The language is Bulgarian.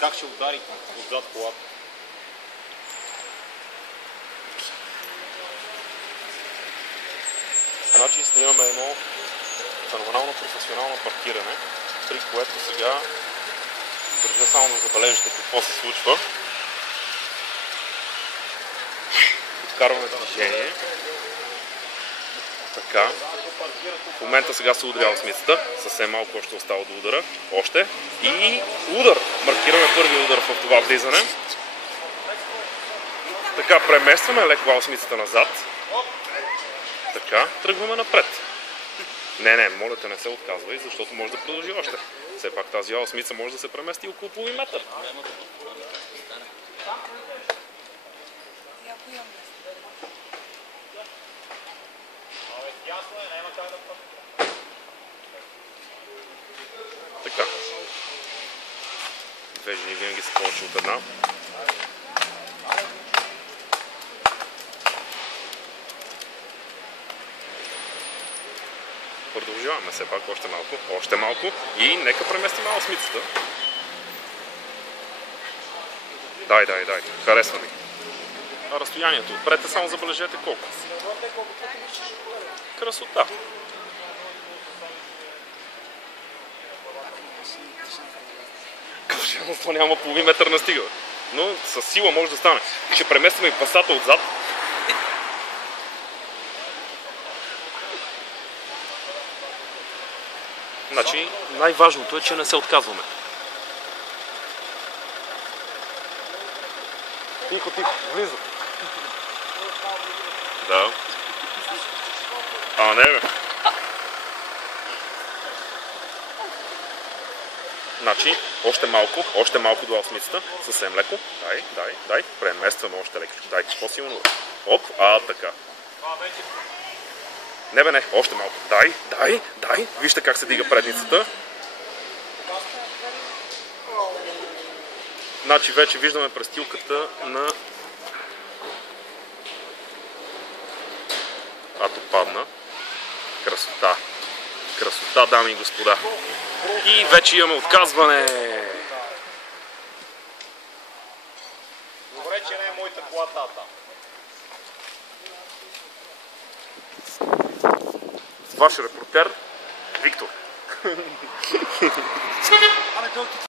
как ще удари отзад колата. Значи снимаме едно феноменално професионално паркиране, при което сега държа само да забележите какво се случва. Откарваме движение. Така. В момента сега се удря осмицата. Съвсем малко още остава до удара. Още. И удар. Маркираме първия удар в това влизане. Така, преместваме леко осмицата назад. Така, тръгваме напред. Не, моля те, не се отказвай, защото може да продължи още. Все пак тази осмица може да се премести около половин метър. Така. Две жени винаги са повече от една. Продължаваме все пак още малко и нека преместим осмицата. Дай, харесва ми. А разстоянието отпред е само забележете колко. Красота. Това няма половин метър настига. Но със сила може да стане. Ще преместваме и пасата отзад. Значи, най-важното е, че не се отказваме. Тихо, влиза. Да. Не, бе. Значи, още малко до осмицата, съвсем леко. Дай. Преместваме още леко. Дай, по-силно. Оп, така. Не, още малко. Дай. Вижте как се дига предницата. Значи вече виждаме престилката на... падна. Красота, дами и господа. И вече имаме отказване. Добре, че не е моята кола, тата. Ваш репортер Виктор.